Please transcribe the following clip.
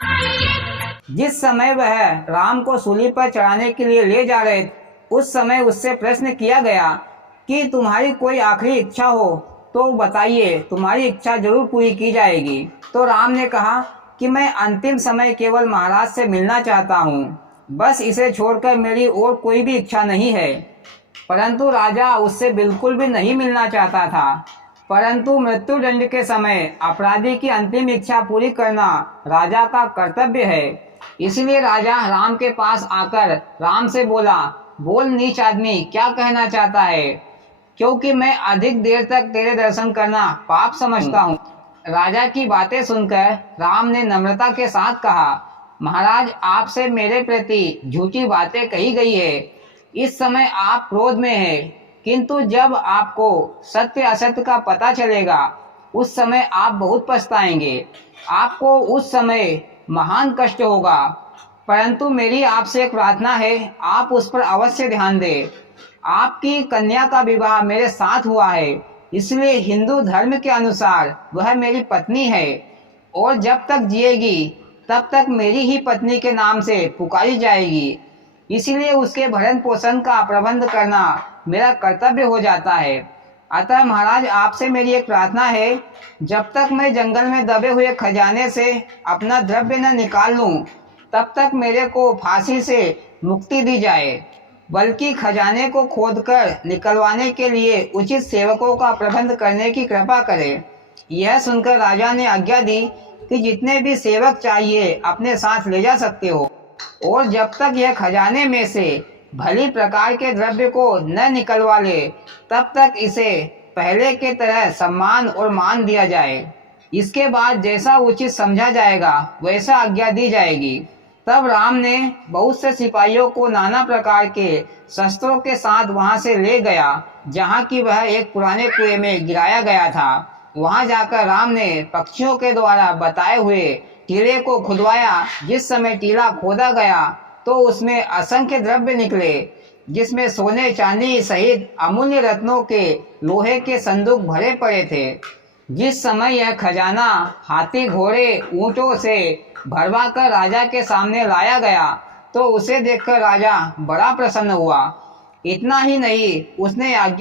जिस समय वह राम को सूली पर चढ़ाने के लिए ले जा रहे, उस समय उससे प्रश्न किया गया कि तुम्हारी कोई आखिरी इच्छा हो तो बताइए, तुम्हारी इच्छा जरूर पूरी की जाएगी। तो राम ने कहा कि मैं अंतिम समय केवल महाराज से मिलना चाहता हूँ, बस इसे छोड़कर मेरी और कोई भी इच्छा नहीं है। परंतु राजा उससे बिल्कुल भी नहीं मिलना चाहता था, परंतु मृत्युदंड के समय अपराधी की अंतिम इच्छा पूरी करना राजा का कर्तव्य है। इसलिए राजा राम के पास आकर राम से बोला, बोल नीच आदमी, क्या कहना चाहता है, क्योंकि मैं अधिक देर तक तेरे दर्शन करना पाप समझता हूँ। राजा की बातें सुनकर राम ने नम्रता के साथ कहा, महाराज, आपसे मेरे प्रति झूठी बातें कही गई है। इस समय आप क्रोध में हैं, किंतु जब आपको सत्य असत्य का पता चलेगा उस समय आप बहुत पछताएंगे। आपको उस समय महान कष्ट होगा। परंतु मेरी आपसे एक प्रार्थना है, आप उस पर अवश्य ध्यान दें। आपकी कन्या का विवाह मेरे साथ हुआ है, इसलिए हिंदू धर्म के अनुसार वह मेरी पत्नी है और जब तक जिएगी तब तक मेरी ही पत्नी के नाम से पुकारी जाएगी। इसलिए उसके भरण पोषण का प्रबंध करना मेरा कर्तव्य हो जाता है। अतः महाराज, आपसे मेरी एक प्रार्थना है, जब तक मैं जंगल में दबे हुए खजाने से अपना द्रव्य न निकाल लूं, तब तक मेरे को फांसी से मुक्ति दी जाए, बल्कि खजाने को खोदकर निकलवाने के लिए उचित सेवकों का प्रबंध करने की कृपा करें। यह सुनकर राजा ने आज्ञा दी कि जितने भी सेवक चाहिए अपने साथ ले जा सकते हो, और जब तक यह खजाने में से भली प्रकार के द्रव्य को न निकलवा ले तब तक इसे पहले के तरह सम्मान और मान दिया जाए। इसके बाद जैसा उचित समझा जाएगा वैसा आज्ञा दी जाएगी। तब राम ने बहुत से सिपाहियों को नाना प्रकार के शस्त्रों के साथ वहां से ले गया, जहां की वह एक पुराने कुएं में गिराया गया था। वहां जाकर राम ने पक्षियों के द्वारा बताए हुए टीले को खुदवाया। जिस समय टीला खोदा गया तो उसमें असंख्य द्रव्य निकले, जिसमें सोने चांदी सहित अमूल्य रत्नों के लोहे के संदूक भरे पड़े थे। जिस समय यह खजाना हाथी घोड़े ऊंटों से भरवा कर राजा के सामने लाया गया तो उसे देखकर राजा बड़ा प्रसन्न हुआ। इतना ही नहीं, उसने आज्ञा